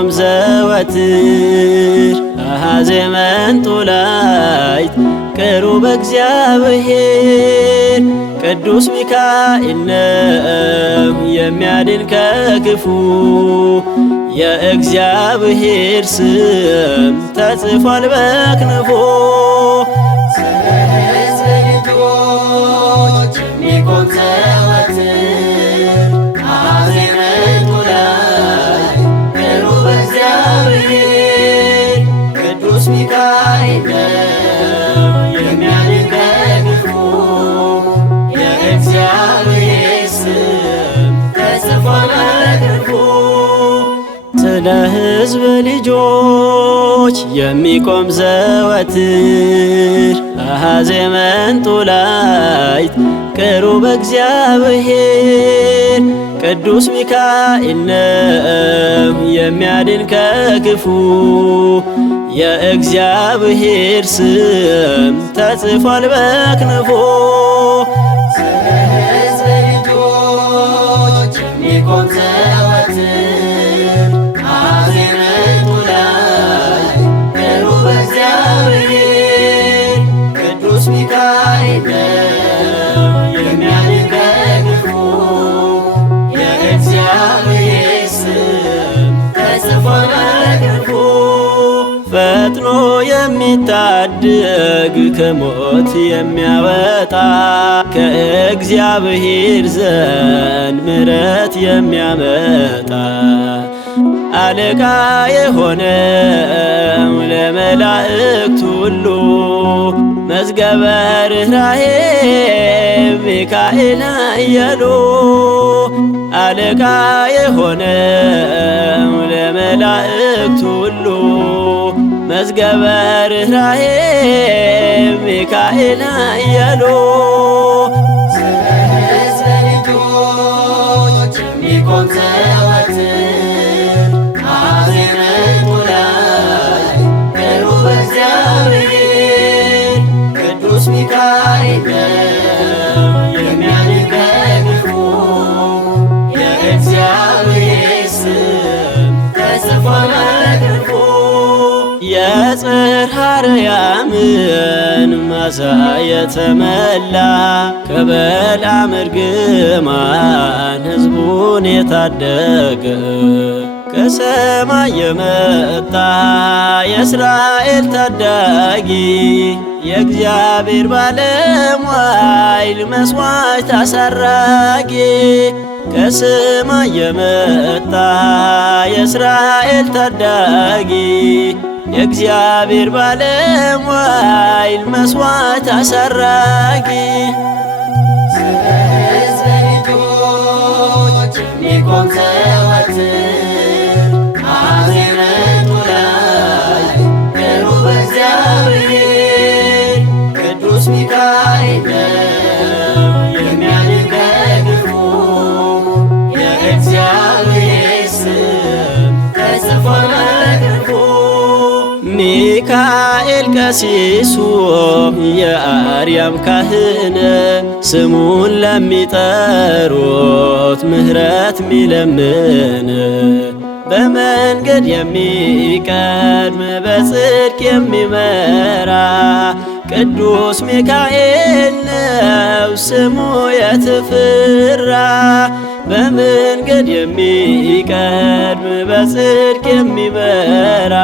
የሚቆም ዘወትር አኀዜ መንጦላዕት ቅሩበ እግዚአብሔር ቅዱስ ሚካኤል ነው የሚያድን ከክፉ የእግዚአብሔር ስም ተጽፏል በክንፎ። ስለ ሕዝብ ልጆች የሚቆም ዘወትር አኀዜ መንጦላዕት ቅሩበ እግዚአብሔር ቅዱስ ሚካኤል ነው የሚያድን ከክፉ የእግዚአብሔር ስም ተጽፏል በክንፎ። ስለ ሕዝብ ልጆች የሚቆም ዘወትር አኀዜ መንጦላዕት ቅሩበ እግዚአብሔር ቅዱስ ሚካኤል ነው የሚያድን ከክፉ የእግዚአብሔር ስም ተጽፏል በክንፎ። ስለ ሕዝብ ልጆች የሚቆም ዘወትር አኀዜ መንጦላዕት ቅሩበ እግዚአብሔር ቅዱስ ሚካኤል ነው የሚያድን ከክፉ የእግዚአብሔር ስም ተጽፏል በክንፎ። ፈጥኖ የሚታደግ ከሞት የሚያወጣ ከእግዚአብሔር ዘንድ ምሕረት የሚያመጣ አለቃ የሆነው ለመላእክት ሁሉ መዝገበ ርኅራኄ ሚካኤል ኃያሉ አለቃ የሆነው ለመላእክት ሁሉ መዝገበ ርኅራኄ ሚካኤል ኃያሉ። ስለ ሕዝብ ልጆች የሚቆም ዘወትር አኀዜ መንጦላዕት ቅሩበ እግዚአብሔር ቅዱስ ሚካኤል ነው የሚያድን ከክፉ የእግዚአብሔር ስም ተጽፏል በክንፎ። የጽርሐ አርያምን ማዛ የተመላ ከበለዓም እርግማን ሕዝቡን የታደገ ከሰማይ የመጣ የእስራኤል ታዳጊ የእግዚአብሔር ባለሟል መሥዋዕት አሳራጊ ከሰማይ የመጣ የእስራኤል ታዳጊ የእግዚአብሔር ባለሟል መሥዋዕት አሳራጊ። ስለ ሕዝብ ልጆች የሚቆም ዘወትር አኀዜ መንጦላዕት ቅሩበ እግዚአብሔር ቅዱስ ሚካኤል ነው የሚያድን ከክፉ የእግዚአብሔር ስም ተጽፏል በክንፎ። ሚካኤል ቀሲሱ የአርያም ካህን ስሙን ለሚጠሩት ምሕረት ሚለምን በመንገድ የሚቀድም በጽድቅ የሚመራ ቅዱስ ሚካኤል ነው ስሙ የተፈራ በመንገድ የሚቀድም በጽድቅ የሚመራ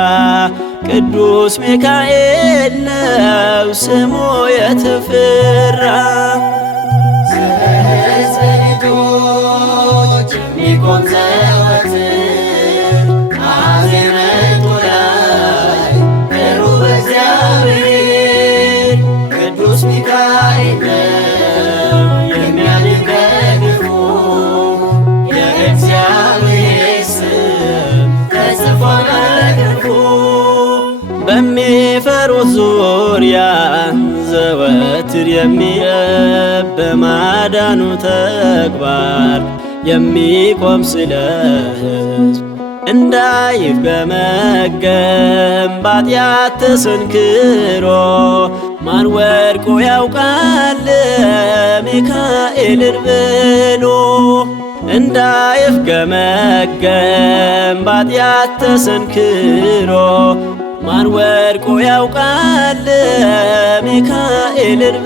ቅዱስ ሚካኤል ነው ስሙ የተፈራ። ስለ ሕዝብ ልጆች የሚቆም ዘወትር አኀዜ መንጦላዕት ቅሩበ እግዚአብሔር ቅዱስ ሚካኤል ነው የሚያድን ከክፉ የእግዚአብሔር ስም ተጽፏል በክንፎ። በሚፈሩት ዙሪያ ዘወትር የሚያብ በማዳኑ ተግባር የሚቆም ስለ ሕዝብ እንዳይፍገመገም በኃጢአት ተሰንክሮ ማን ወድቆ ያውቃል ሚካኤልን ብሎ እንዳይፍገመገም ሲፍገመገም ባጢአት ተሰንክሮ ማን ወድቆ ያውቃል ሚካኤልን